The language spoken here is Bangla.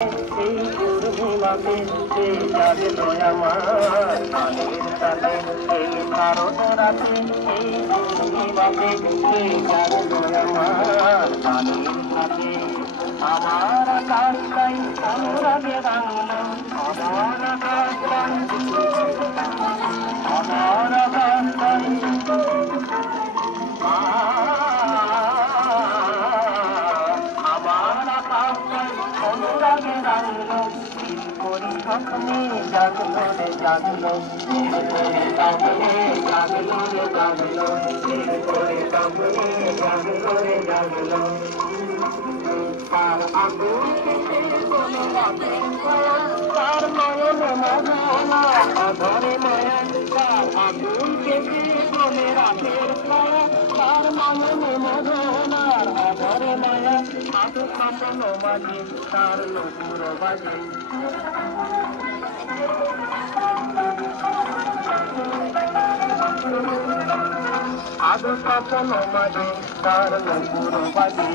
এই পূর্ণিমাতে এই জাগলো আমার প্রাণের সাথে এই ভারত রাতে এই পূর্ণিমাতে এই জাগলো আমার প্রাণের সাথে আমার আকাশটাই অনুরাগে রাঙলো আমার আকাশটাই আমার আকাশটাই অনুরাগে রাঙলো পরিস্বপ্নে জাগলো রে জাগলো জাগলো রে জাগলো পরিস্বপ্নে জাগলো রে জাগলো তার আগুন বলে রাখে তার নয়ন মধুনা ধরে মায়া তার আগুন কেটে বলে রাখে তার নয়ন মধুনার ধরে মায়া আধু স্বপ্ন বাজে তার নুপুর বাজে আধু স্বপ্ন বাজে তার নুপুর বাজে